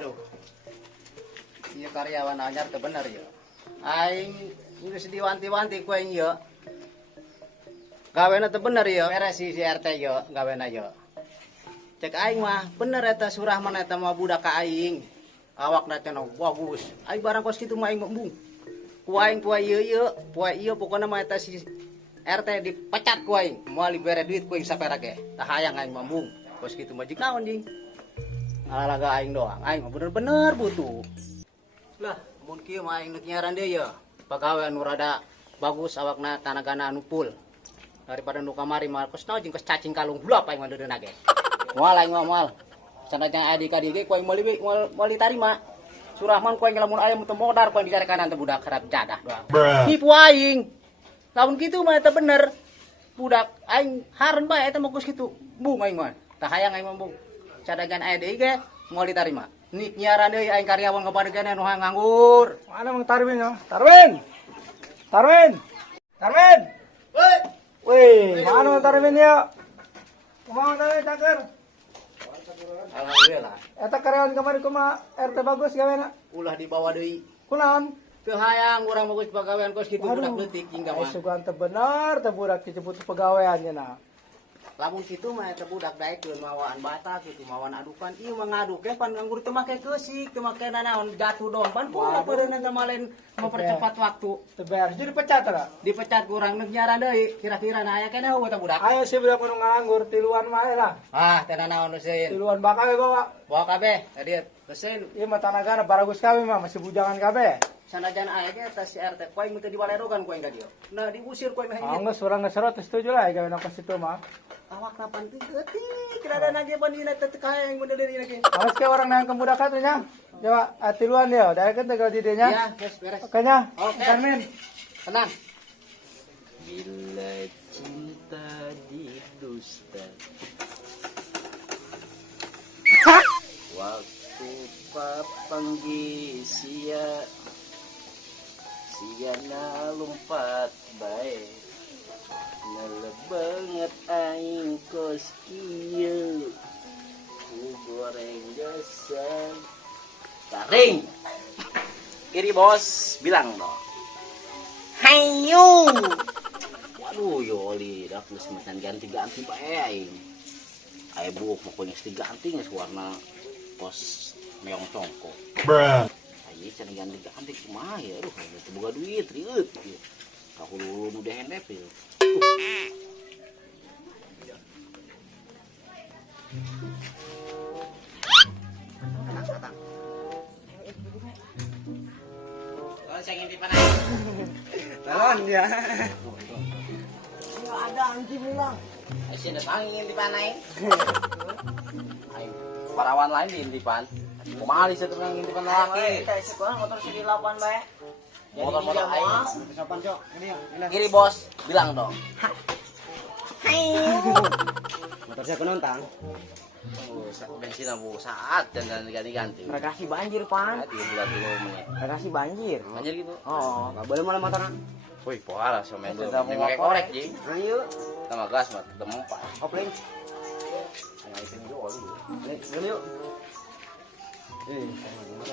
Waduh. Iya karyawan anyar teu bener ya. Aing geus diwanti-wanti ku aing ya. Gawena teu bener ya, beres si RT ya gawena ya. Cek aing mah bener eta surah mana eta mah budak ka aing. Awakna cenah bagus. Aing barang kos kitu mah aing embung. Ku aing poe ieu pokona mah eta si RT dipecat ku aing. Moal dibere duit ku aing sapera ge. Tah hayang aing mambung. Kos kitu mah jik naon jing. Alalaga aing doang. Aing mah bener-bener butuh. Lah, mun kieu mah aing nyaran deui ya. Pagawe anu rada bagus awakna tanagana anu full. Daripada nu kamari mah kos naon jeung kos cacing kalung bulap aing mah deudeuna ge. Moal aing mah moal. Sanajan adik-adik ge ku aing moal ditarima. Surahman ku aing lamun aya teu modar ku aing dicari kanan teh budak harap jadah doang. Nipu aing. Lamun kitu mah eta bener. Budak aing hareun bae eta mah kos kitu. Bung aing mah. Tah hayang aing mah bung. Sanajan aya deui ge moal ditarima. Nik nyaran deui aing karyawan kapadegana anu nganggur. Mana Mang Tarwin ya? Tarwin. Tarwin. Tarwin. Woi. Wih, mana Mang Tarwin ya? Kumaha Tarwin caker? Alhamdulillah. Eta karyawan kamari kumaha RT bagus gawena? Ulah dibawa deui. Kunaon? Teu hayang urang bagus pagawean kos kitu budak leutik jingga Ai mah. sugan teu bener teh budak disebut pegawaian cenah. Lamun kitu mah eta budak daekeun mawaan bata kitu mawaan adukan ieu mah ngaduk ge pan nganggur teu make keusik teu make nanaon jatuh dong pan pula peureun eta mah lain mempercepat waktu Teu beres jadi pecat tah. dipecat kurang neuk nyaran deui kira-kira na aya keneh eta budak Ayo sih budak anu nganggur tiluan mah lah. ah teh nanaon euseun Tiluan bakal bawa. bawa kabeh tadi euseun Ieu mah tanagana baragus kami mah masih bujangan kabeh. sanajan aya ge eta si RT ku aing teu diwalerogan ku aing ka dieu nah diusir ku aing mah hiji Anggeus urang geus serot setuju lah gawena kos situ mah. awakna pan teu leutik rada nage pandina teh teu kaeng bener deui lagi Awas ke orang nang kemudak atunya. Coba tiluan dia, daekeun teh kalau di dieu nya. ya geus beres Oke nya. Oke. Amin. tenang Bila cinta didusta, waktu papanggi sia na lompat bae, nelebanget aing kos kieu, ku goreng jasa, garing, kiri bos, bilang dong. Hayu. Waduh, Yoli, dah plus mesin ganti-ganti bae aing. Aya buuk pokoknya ganti geus warna pos meong congko. Aing cenah ganti-ganti kumaha ya? Aduh, teu boga duit rieup kieu. Kahulu nu dehendep ieu. kalau saya ngintip panai Naon dia? enggak ada anjing bilang Aing datang ngintip panai. Aing parawan lain diintipan. Kumaha li satu ngintipan lalaki? kayak sekolah motor si di 8 bae Motor-motor aing. Sopan cok ini ya Kiri bos, bilang dong. motor siapa nonton Bensin abu saat dan ganti-ganti. kasih banjir pan 3 bulan 2 menit. kasih banjir Anjir gitu. oh nggak boleh malah motoran Wih, parah sama itu. Sudah Ini mau pakai korek, Jing. ayo Sama gas mah ketemu Pak. kopling Ayo itu jual dulu. dulu yuk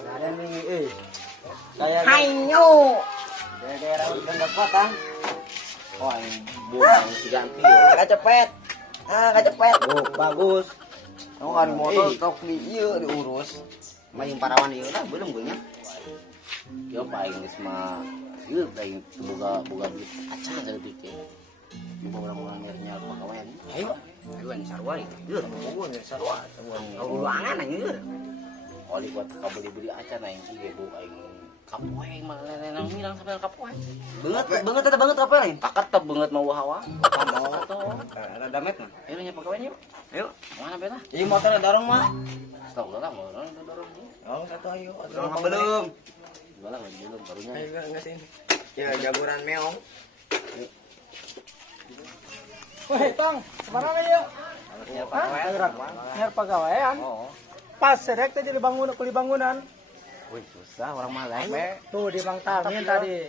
ada nih kayak Hayo. kayak rambut ganda potang Oh, ini buang si ganti ya. kecepet kecepet Oh, bagus. kamu nggak motor kau beli iya diurus main parawan iya lah belum gue nya Yo paling geus mah ieu paling boga duit acan dari dikit. Coba orang-orang nyari pakawean. ayo ayo sarua Ieu boga nyari sarua. ruangan aja Oli buat kabeli-beli acan aing ieu bu aing kapoeng mah nenang bilang sampai kapoeng. banget ada banget apa lain Kakak teh beungeut mau hawa. mau ada met mah Ayo nya pakawean yuk. ayo Mana beta? ini motor dorong mah Tahu lah mau dorong. oh satu ayo dorong apa belum Gimana belum barunya. ayo enggak sih ya jagoran meong Weh, Tang, kemana nih yuk? Nyar pegawaian. Oh. Pas sedek teh jadi bangun kuli bangunan. Wih, susah orang mah leme. Tuh di Mang Tarmin tadi.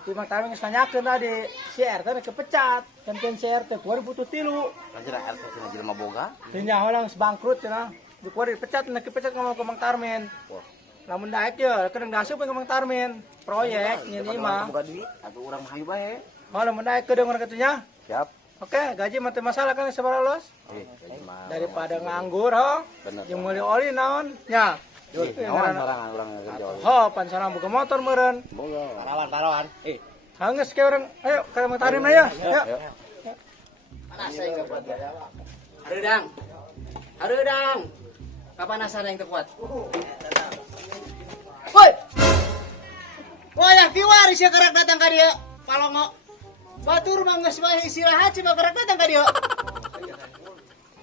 Di Mang Tarmin geus nanyakeun tadi, si RT teh kepecat. Kenten si RT 2003. Lanjut RT cenah jelema boga. Teu nyaho lang bangkrut cenah. di kuari pecat ngomong ke Mang Tarmin. Wah. Lamun daek ya, kadang dasup ke Mang Tarmin. Proyek nyeuni mah. Buka duit, atau orang mah hayu bae. Oh, lamun daek kadang orang katunya. Siap. Oke, gaji mah teu masalah kan sabaraha los. Daripada nganggur ho. Bener. Jeung meuli oli naon? Nya. Naon sorangan urang kerja. Ho, pan sareng boga motor meureun. Boga. Parawan. Hanggeus ke urang. Ayo ka Mang Tarmin aya. Ayo. Panas saya nggak kuat ya. Harudang. Harudang. Kapan asana yang terkuat? Woi. Wah, ya kiwari sih gerak datang ka dia. Palongo. Batur mah geus bae istirahat sih gerak datang ka dia.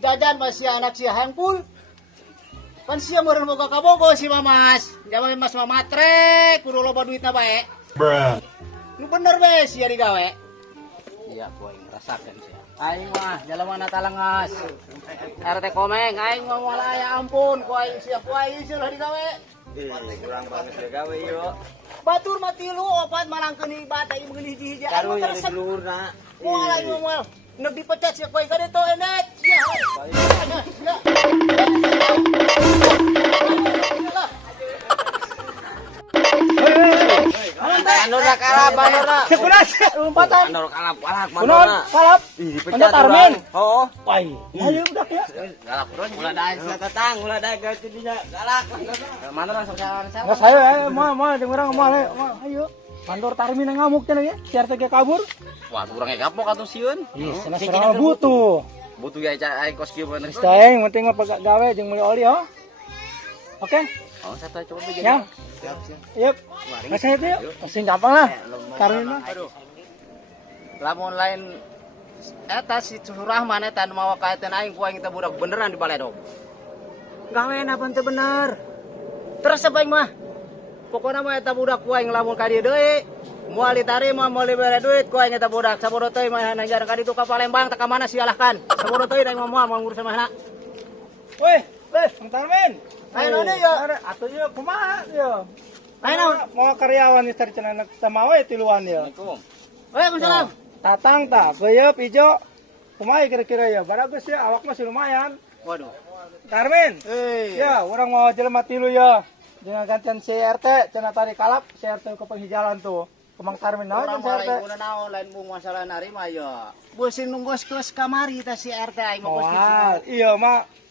Jajan masih anak si handphone. Kan sia meureun boga kabogo si Mamas. Jaman Mas Mamatre, kudu loba duitna bae. Nu bener bae sia digawe. Iya, poe ngerasakeun sia. Aing mah jalemana talengas. RT Komeng aing mah moal aya ampun ku aing sia ku aing sia lah digawe. Kurang banget digawe yo. Batur mah 3 4 malangkeun ibadah ieu meungeun hiji-hiji. Karu yang di luhurna. Moal aing mah moal. Neuk dipecat sia ku aing kade to enek. Sia. Anura kalap, anura. Kunas lompatan. Anur kalap Kunon, kalap. Anda Tarmin. Oh. Pai. Ayo udah ya. Galak urang ulah dae sa tatang, ulah dae ka tidinya galak. Mana langsung jalan sa. Nggak saya mau jeung urang mau ayo. Mandor Tarmin yang ngamuk cenah ya. Siar teh kabur. Wah, urang gapok atuh sieun. Cenah serah butuh. Butuh ya aing kos kieu bener. Steng penting mah gawe jeung meuli oli ho. Oke. Oh, satu coba jadi. Ya. Siap, siap. Yep. Masih itu yuk. Masih gampang lah. Tarmin mah. Lamun lain eta si Surahman eta nu mawa kaetan aing ku aing teh budak beneran di Baledog. Gaweana pun teu bener. Terus apa aing mah? Pokona mah eta budak ku aing lamun ka dieu deui. Moal ditarima moal dibere duit ku aing eta budak. Sabodo teuy mah najar ka ditu ka Palembang teh ka mana sialahkan. Sabodo teuy aing mah moal ngurus mahna. Weh, Mang Tarmin. Ayo none yo. Atuh yuk kumaha yo. Ayo mau karyawan ieu cari cenah tamawe tiluan yo. Assalamualaikum. Waalaikumsalam. Tatang tak, geuyeub ijo. Kumaha kira-kira ya? Baragus ya, awak masih lumayan. Waduh. Tarmin. Hei. Ya, orang mau jelema tilu ya. Dengan gantian CRT, cenah tadi kalap CRT ke penghijalan tuh. Kemang Tarmin naon Orang jeung CRT? lain guna naon lain bung masalah narima yo. Bosin nunggos keus kamari teh si RT aing mah bos kitu.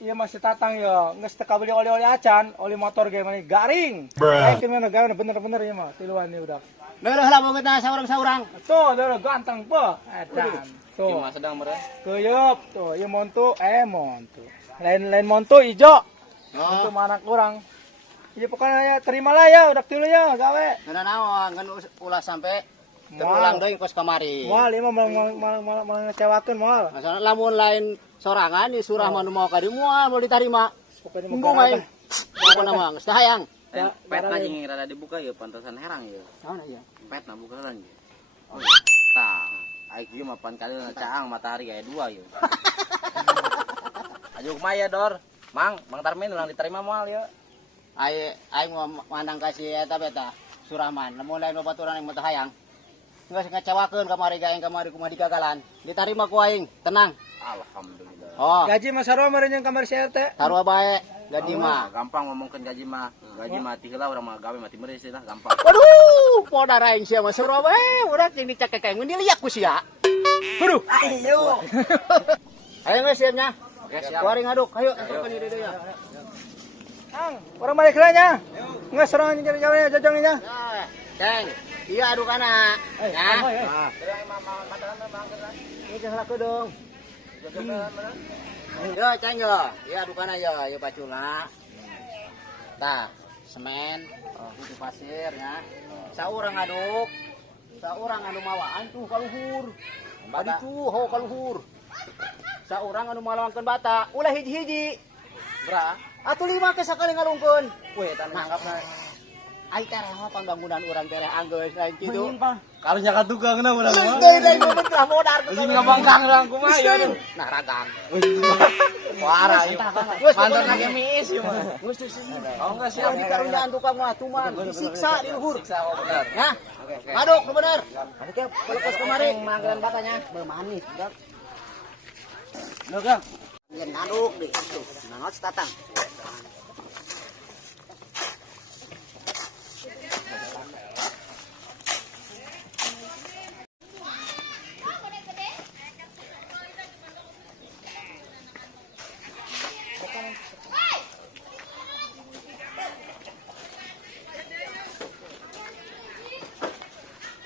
Iya masih tatang ya. Geus teu kabeli oli-oli acan, oli motor ge mah garing. Aing gimana gawe bener-bener ieu mah tiluan ieu udah. Neueuh lah bogetna saurang-saurang. Tuh, udah ganteng po. Edan. Tuh. Cuma sedang meureun. Geuyeub tuh, ieu montu, montu. Lain montu ijo. Oh. Itu anak kurang. Iya pokoknya ya terimalah ya, udah tilu ya gawe. Ngana naon kan ulah sampai terulang deui kos kamari. Moal ieu mah mal ngecewakeun moal. Masalah lamun lain sorangan di surah mah nu mau ka dieu moal mau ditarima. Pokoknya Embung aing. Pokona mah geus hayang. Petna jeung rada dibuka ya pantasan herang ya. Naon aya? Petna buka kan ya. Tah, aing kieu mah pan kali caang matahari aya 2 ya. Ayo kumaya Dor. Mang Tarmin ulang diterima moal ya. Aing mah mandang kasih eta beta Surahman. Lamun lain babaturan yang mata hayang. Geus ngecewakeun kamari ka aing kamari kumaha digagalan. Ditarima ku aing, tenang. Alhamdulillah. Oh, Gaji mah sarua meureun jeung kamar CRT. sarua bae gaji mah. Gampang ngomongkeun gaji mah. Gaji mah ti heula urang mah gawe mah ti meureun sih lah gampang. Waduh, podar aing sia mah sarua bae udah jeung dicekek mun diliak ku sia. Waduh. Ayo. Ayo geus siapnya. Oke, siap. Kuari ngaduk, ayo masukkeun di dieu ya. Kang, orang balik heula nya. Geus sarua nyari-nyari jajangnya. Nah, Ceng, iya adukana. Ya. Nah. Ini salah dong. Yo, Ceng yo. Iya adukana yo, yo bacula. Tah, semen, putih pasir ya. Saurang aduk. Saurang anu mawaan tuh ka luhur. Badi tuh ho ka luhur. Saurang anu malawangkeun bata, ulah hiji-hiji. Bra, atuh 5 ke sakali ngalungkeun. Weh, tan nanggapna. Ai teh mah pambangunan urang teh anggeus lain kitu. Kalau nyakat tukangna urang mah. Deui mun teh modar tuh. Sing ngabangkang urang kumaha ya. Nah, ragang. Parah. Geus Mantan lagi miis ieu mah. Geus geus. Oh enggak Siap siap. dikarunyaan tukang mah tuman, disiksa di luhur. Siksa oh bener. Ya. Oke. Aduk nu bener. Aduk ya, lepas kemari manggelan batanya. Bermanis, Loh, Kang. Yan nanuk deh. Tuh, nangot tatang.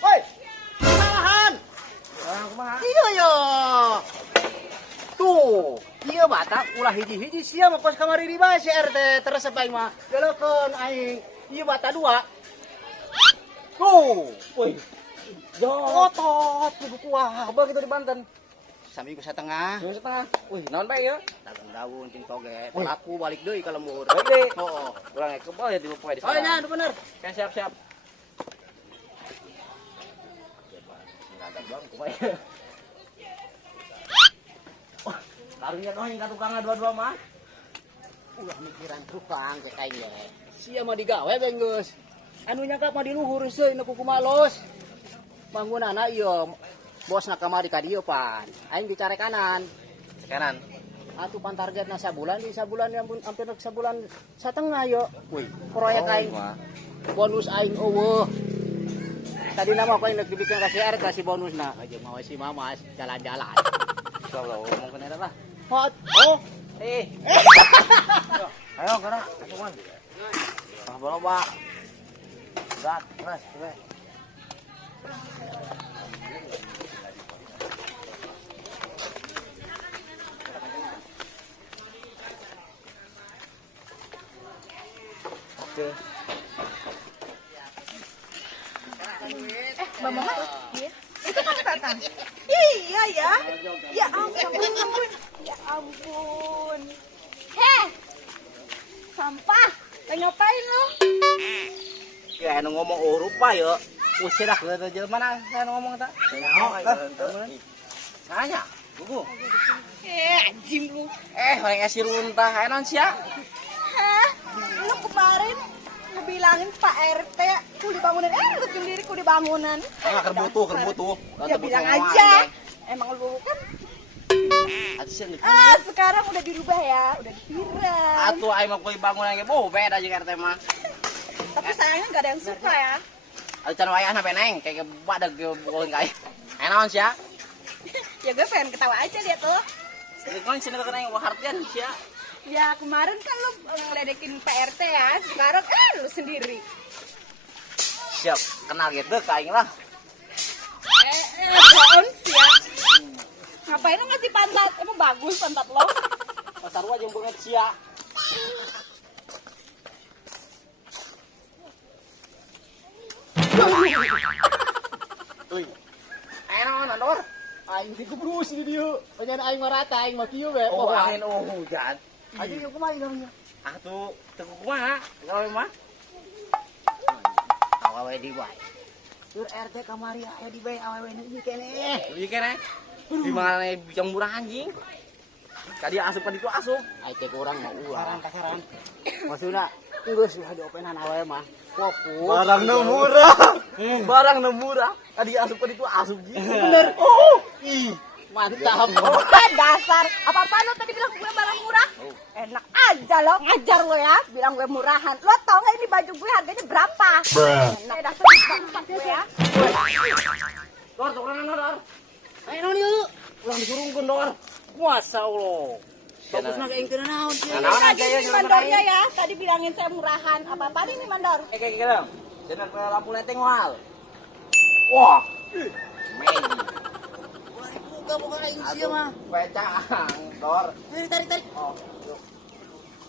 Woi, malahan. Kumaha? Iya yo. Tuh, iya batak ulah hiji-hiji sia mah kos kamari di bae si RT terus aing mah belokeun aing. Iya bata dua. Tuh, Woi. otot kudu kuah begitu di Banten. Saminggu setengah. Yang setengah. Wih, naon bae ya? Dagang daun cing toge. Pelaku balik deui ka lembur. Baik deh. Oh. Ulang ke bawah ya di poe di Oh, nya bener. Kan siap-siap. Enggak doang kumaha. Karunya doang ka tukangna dua-dua mah. Ulah mikiran tukang teh kain ge. Sia mah digawe beng geus. Anu nyangka mah di luhur seuy nu kuku malos. Bangunana ieu bosna kamari ka dieu pan. Aing di care kanan. Kanan. Atuh pan targetna sabulan di sabulan yang hampir sabulan satengah yo. Wih, proyek aing bonus aing eueuh. Tadi nama aku yang dibikin kasih RT kasih bonusna. Aja mau si Mamas jalan-jalan. Insyaallah ngomong kena lah. Hot. Oh, Ayo gerak, asuman. Ah, loba. Gerak, terus, terus. Oke. Mbak Mama, itu kan Tatang. Iya ya. Ya ampun. Ya ampun. Heh. Sampah. Lagi ngapain lo? Ya, anu ngomong rupa yo. Usir dah ke jelema mana anu ngomong ta? Nanya, buku. Anjing lu. Orang esi runtah, ayo non sia. Hah? Lu kemarin ngebilangin Pak RT ku di bangunan. Lu sendiri ku di bangunan. Kerbutuh. Ya bilang aja. Emang lu kan sekarang udah dirubah ya, udah dipirang. Atuh aing mah kuy bangunan ge beda jeung RT mah. Tapi sayangnya nggak ada yang suka ya. Atuh can wayahna beneng kayak badag ge bukeun ka. Ayo naon sia? Ya gue pengen ketawa aja dia tuh. Kon sini kena yang hartian sia. Ya kemarin kan lu ngeledekin Pak RT ya, sekarang lu sendiri. Siap, kenal gitu ka aing lah. Bohong sih ya. Ngapain lu ngasih pantat? Emang bagus pantat lo? Pasar aja banget sia. Ayo naon andor? aing dikebrus di dieu. Pengen aing mah rata, aing mah kieu we. Oh, angin hujan. Aja yuk kumaha namanya. Atuh teu kumaha? Kalau mah Awewe di bae. Tur RT kamari aya di bae awewe ini keneh. ieu keneh. Di mana yang murah anjing? Kadi asup ka ditu asup. Aing teh kurang mah ulah. Pasaran. Maksudna geus lah diopenan awewe mah. Fokus. Barang nu murah. Barang nu murah. Kadi asup ka ditu asup ji. Bener. Oh, ih. Mantap. Dasar. Apa-apaan lo tadi bilang gue barang murah? Enak aja lo, ngajar lo ya. Bilang gue murahan. Lo tau gak ini baju gue harganya berapa? Enak. Dasar bangsat gue ya. Dor, tukeran dor. Ayo naon yuk. Ulang disurungkeun dor. Masa Allah. Fokusna ke aing teh naon sih. Naon aja ya Ini mandornya ya. Tadi bilangin saya murahan. Apa-apaan ini mandor? kayak gitu. Jangan pakai lampu leteng wal. Wah. Magic. Buka aing sia mah. Pecang, dor. Tarik. Oh.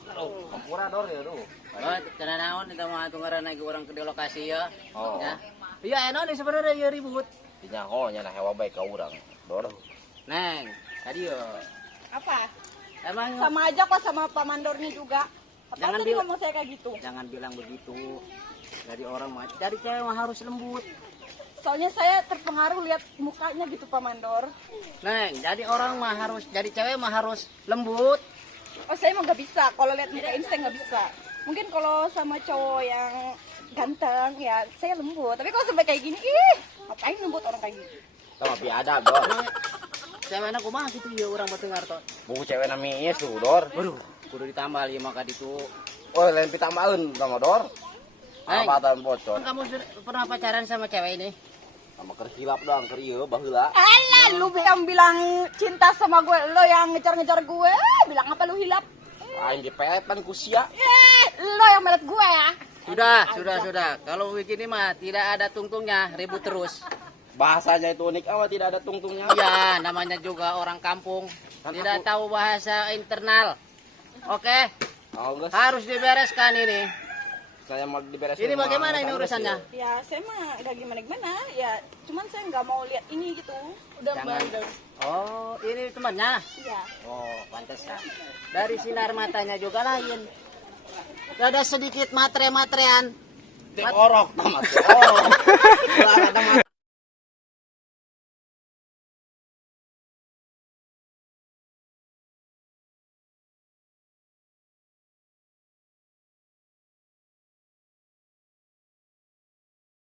Aduh, murah dor ya, aduh. Oh, cenah naon eta mah atuh ngaranna ge urang ke lokasi ya. Oh. Ya. Iya, enak nih sebenarnya ya ribut. Dinya nya nah hewa baik ka urang. Dor. Neng, tadi yo. Apa? Emang Sama aja kok sama Pak Mandornya juga. Apa Jangan tadi bilang- ngomong saya kayak gitu? jangan bilang begitu. Dari orang mah, dari cewek mah harus lembut. Soalnya saya terpengaruh lihat mukanya gitu Pak Mandor. Neng, jadi orang mah harus, jadi cewek mah harus lembut. Oh saya emang nggak bisa. Kalau lihat muka ini saya nggak bisa. Mungkin kalau sama cowok yang ganteng ya saya lembut. Tapi kalau sampai kayak gini, ih ngapain lembut orang kayak gini? Sama pi adab, dor. ceweknya kumaha gitu ya orang berdengar toh. Buku cewek namanya Sudor. Waduh, kudu ditambah ya maka itu. Oh, lain pitambaeun sama Dor. Aing. Apatan bocor. Kan kamu pernah pacaran sama cewek ini? Sama kerhilap doang, keur ieu baheula. Elah, lu yang bilang cinta sama gue, lo yang ngejar-ngejar gue, bilang apa lu hilap? Aing dipetan ku sia. Lo yang melet gue ya? Sudah. Kalau begini mah tidak ada tungtungnya, ribut terus. Bahasanya itu unik amat, tidak ada tungtungnya. Iya, namanya juga orang kampung. Tidak tahu bahasa internal. Oke, Oh, guys. harus dibereskan ini. Saya mau diberesin. Ini bagaimana ini urusannya? Ya, saya mah gak gimana-gimana. Ya, cuman saya nggak mau lihat ini gitu. Udah Jangan. udah. Oh, ini temannya. Iya. Oh, pantesan. Dari sinar matanya juga lain. Ada sedikit matre-matrean. Orok tamat. Oh. Ada